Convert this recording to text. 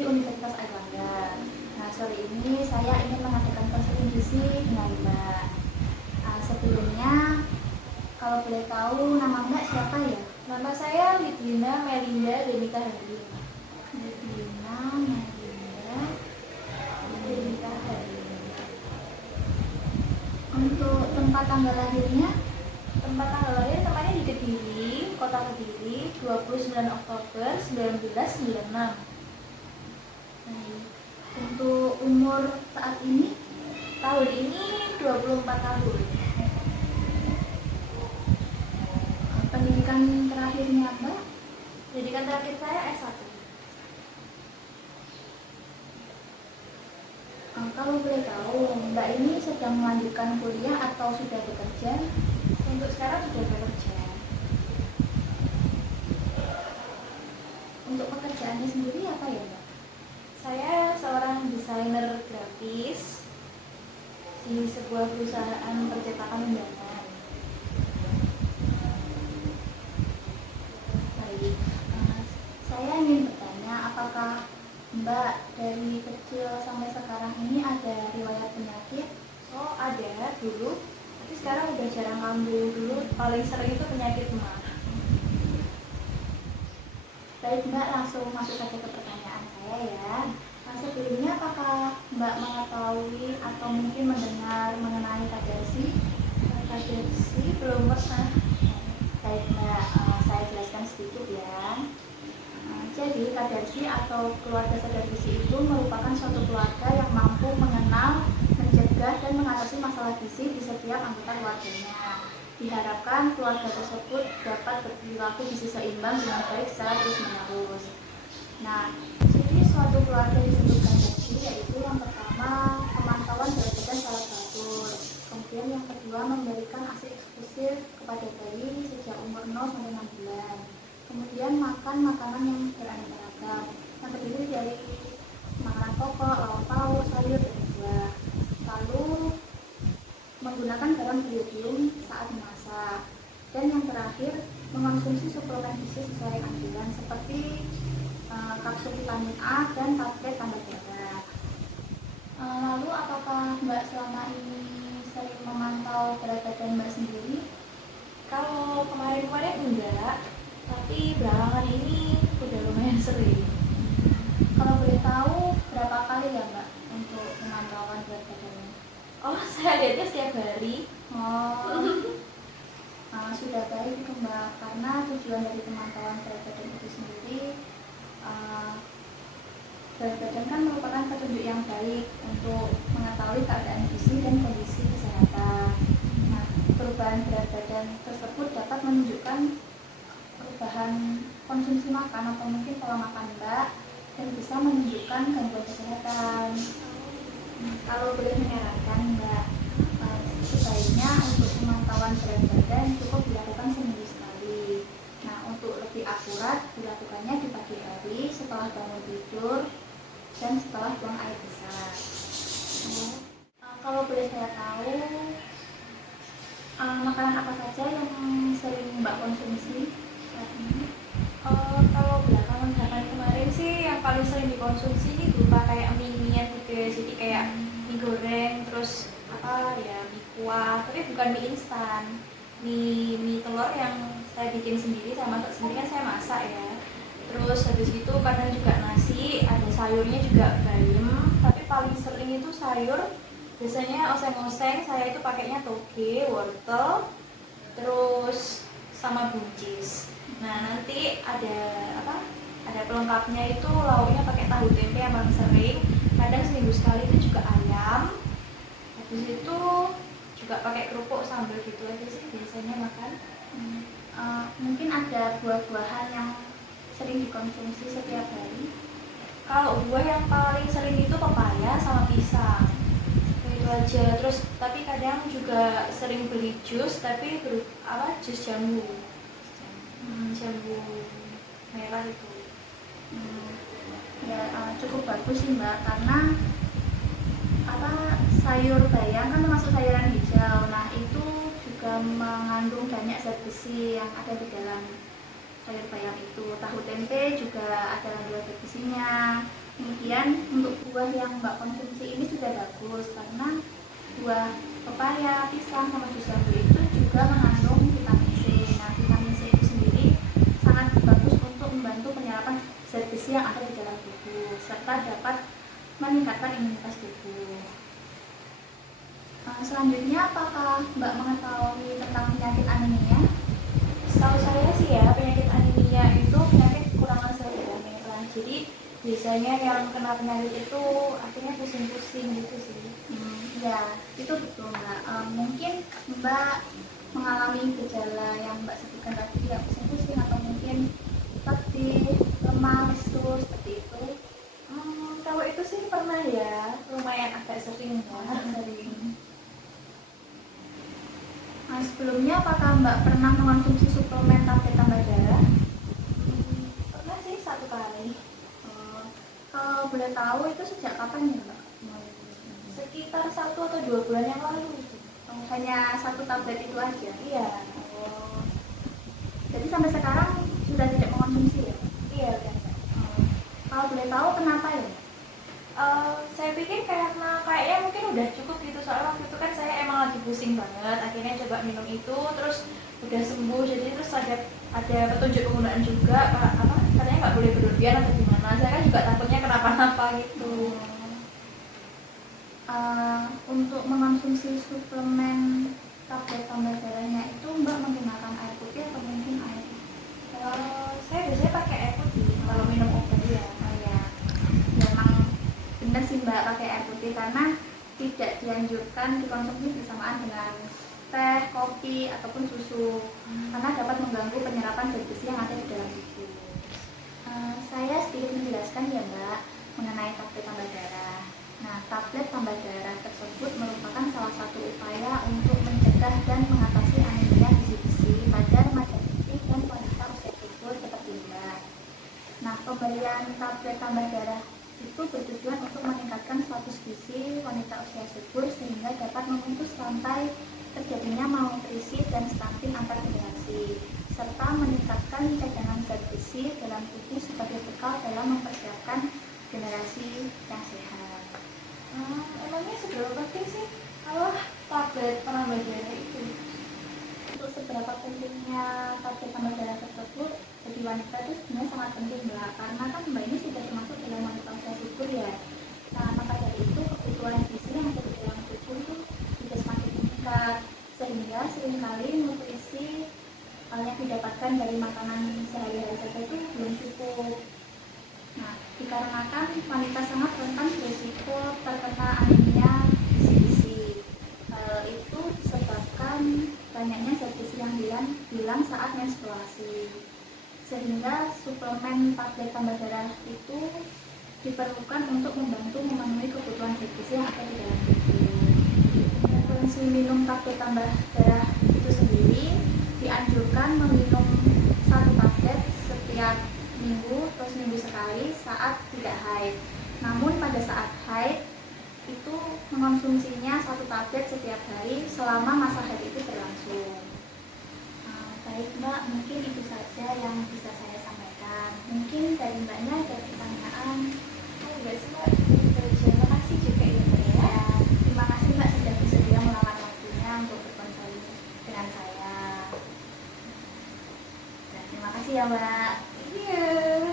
Gizi Universitas Airlangga. Nah, sore ini saya ingin mengadakan konseling gizi dengan Mbak. Sebelumnya, kalau boleh tahu nama Mbak siapa ya? Nama saya Lidwina Melinda Denika Hari. Lidwina Melinda Denika Hari. Untuk tempat tanggal lahirnya? Tempat tanggal lahir tempatnya di Kediri, Kota Kediri, 29 Oktober 1996. Baik. Untuk umur saat ini? Tahun ini 24 tahun. Pendidikan terakhirnya Mbak? Pendidikan terakhir saya S1. Kalau boleh tahu, Mbak ini sedang melanjutkan kuliah atau sudah bekerja? Untuk sekarang sudah bekerja. Untuk pekerjaannya sendiri apa ya Mbak? Saya seorang desainer grafis di sebuah perusahaan percetakan undangan. Baik, saya ingin bertanya apakah Mbak dari kecil sampai sekarang ini ada riwayat penyakit? Oh, ada dulu, tapi sekarang udah jarang kambuh. Dulu paling sering itu penyakit mah. Baik Mbak, langsung masuk saja ke pertanyaan saya ya. Sebelumnya apakah Mbak mengetahui atau mungkin mendengar mengenai Kadersi? Kadersi belum pernah. Baik Mbak, saya jelaskan sedikit ya. Jadi Kadersi atau keluarga sadar gizi itu merupakan suatu keluarga yang mampu mengenal, mencegah dan mengatasi masalah gizi di setiap anggota keluarganya. Diharapkan keluarga tersebut dapat berperilaku gizi seimbang dengan baik secara terus-menerus. Nah, jadi suatu keluarga disebutkan gizi yaitu yang pertama pemantauan berat badan secara teratur, kemudian yang kedua memberikan ASI eksklusif kepada bayi sejak umur 0 sampai 6 bulan, kemudian makan makanan yang beraneka ragam yang terdiri dari makanan pokok, lauk pauk, sayur dan buah, lalu menggunakan garam iodium saat memasak, dan yang terakhir mengonsumsi suplemen gizi sesuai anjuran seperti kapsul vitamin A dan tablet tambah darah. Lalu apakah Mbak selama ini sering memantau berat badan Mbak sendiri? Kalau kemarin-kemarin enggak, tapi belakangan ini udah lumayan sering. Kalau boleh tahu berapa kali ya Mbak untuk pemantauan berat badannya? Oh, saya lihatnya setiap hari. Sudah baik itu Mbak, karena tujuan dari pemantauan berat badan itu sendiri, berat badan kan merupakan petunjuk yang baik untuk mengetahui keadaan gizi dan kondisi kesehatan. Nah, perubahan berat badan tersebut dapat menunjukkan perubahan konsumsi makan atau mungkin pola makan Mbak, dan bisa menunjukkan gangguan kesehatan. Kalau boleh menyarankan Mbak, sebaiknya untuk pemantauan berat badan cukup dilakukan seminggu sekali. Nah, untuk lebih akurat dilakukannya di pagi hari setelah bangun tidur dan setelah buang air besar. Kalau boleh saya tahu, makanan apa saja yang sering Mbak konsumsi saat ini? Kalau belakangan kemarin sih yang paling sering dikonsumsi itu kayak mie-mian gitu ya. Jadi kayak mie goreng, terus mie kuah, tapi bukan mie instan. Mie telur yang saya bikin sendiri, saya masak sendiri, kan saya masak ya. Terus habis itu kadang juga nasi, ada sayurnya juga bayam, tapi paling sering itu sayur. Biasanya oseng-oseng saya itu pakainya toge, wortel, terus sama buncis. Nah, nanti ada pelengkapnya itu lauknya pakai tahu tempe yang paling sering. Kadang seminggu sekali itu juga ayam. Habis itu juga pakai kerupuk sambal gitu aja sih biasanya makan. Mungkin ada buah-buahan yang sering dikonsumsi setiap hari. Kalau buah yang paling sering itu pepaya sama pisang. Itu aja. Terus tapi kadang juga sering beli jus, tapi jus jambu. Jambu merah itu. Cukup bagus sih Mbak, karena sayur bayam kan termasuk sayuran hijau. Nah, itu juga mengandung banyak zat besi yang ada di dalam sayur bayam itu. Tahu tempe juga ada kandungan zat besinya. Kemudian untuk buah yang Mbak konsumsi ini juga bagus karena buah pepaya, pisang, sama jus jambu itu juga mengandung vitamin C. Nah, vitamin C itu sendiri sangat bagus untuk membantu penyerapan zat besi yang ada di dalam tubuh serta dapat meningkatkan imunitas tubuh. Selanjutnya, apakah Mbak mengetahui tentang penyakit anemia? Setahu saya sih ya, penyakit anemia itu penyakit kekurangan sel darah merah. Jadi biasanya yang kena penyakit itu akhirnya pusing-pusing gitu sih. Ya, itu betul Mbak. Mungkin Mbak mengalami gejala yang Mbak sebutkan tadi, ya pusing-pusing atau mungkin letih, lemah, lesu, seperti itu. Kalau itu sih pernah ya, lumayan agak sering ya. Sering. Sebelumnya apakah Mbak pernah mengonsumsi suplemen tablet tambah darah? Pernah sih 1 kali. Kalau boleh tahu itu sejak kapan ya Mbak? Sekitar 1 atau 2 bulan yang lalu itu. Hanya 1 tablet itu aja? Iya. Jadi sampai sekarang sudah tidak mengonsumsi ya? Iya kan. Kalau boleh tahu kenapa ya? Saya pikir karena kayaknya mungkin udah cukup gitu, soalnya waktu itu kan saya emang lagi pusing banget, akhirnya coba minum itu terus udah sembuh. Jadi terus ada petunjuk penggunaan juga, katanya nggak boleh berlebihan atau gimana. Saya kan juga takutnya kenapa-napa gitu. Untuk mengonsumsi suplemen tablet tambah darahnya itu Mbak menggunakan air putih atau mungkin air? Saya biasanya pakai air putih kalau minum obat ya. Memang benar sih Mbak pakai air putih karena tidak dianjurkan dikonsumsi bersamaan dengan teh, kopi, ataupun susu karena dapat mengganggu penyerapan zat besi yang ada di dalam tubuh. Saya sedikit menjelaskan ya Mbak mengenai tablet tambah darah. Nah, tablet tambah darah tersebut merupakan salah satu upaya untuk mencegah dan mengatasi anemia gizi besi pada remaja putih dan wanita usia subur seperti Mbak. Nah, pemberian tablet tambah darah itu bertujuan untuk meningkatkan status gizi wanita usia subur sehingga dapat memutus rantai terjadinya malnutrisi dan stunting antar generasi serta meningkatkan cadangan zat besi dalam tubuh sebagai bekal dalam mempersiapkan generasi yang sehat. Emangnya seberapa penting sih kalau tablet penambah darah itu? Untuk seberapa pentingnya tablet tambah darah tersebut bagi wanita itu sebenarnya sangat penting Mbak, karena kan Mbak ini sudah termasuk dalam wanita usia subur ya. Nah, maka dari itu kebutuhan gizi yang ada di dalam tubuh itu juga semakin meningkat sehingga seringkali nutrisi yang didapatkan dari makanan sehari-hari saja itu belum cukup. Nah, dikarenakan wanita sangat rentan berisiko terkena anemia gizi besi. Itu disebabkan banyaknya zat besi yang hilang saat menstruasi. Sehingga suplemen tablet tambah darah itu diperlukan untuk membantu memenuhi kebutuhan zat besi yang ada di dalam tubuh. Frekuensi minum tablet tambah darah itu sendiri dianjurkan meminum 1 tablet setiap minggu atau seminggu sekali saat tidak haid. Namun pada saat haid itu mengonsumsinya 1 tablet setiap hari selama masa haid itu berlangsung. Baik Mbak, mungkin itu saja yang bisa saya sampaikan. Mungkin dari Mbaknya ada pertanyaan? Enggak sih Mbak, terima kasih juga ya Mbak ya. Terima kasih Mbak sudah bersedia meluangkan waktunya untuk berkonsul dengan saya. Dan terima kasih ya Mbak. Iya.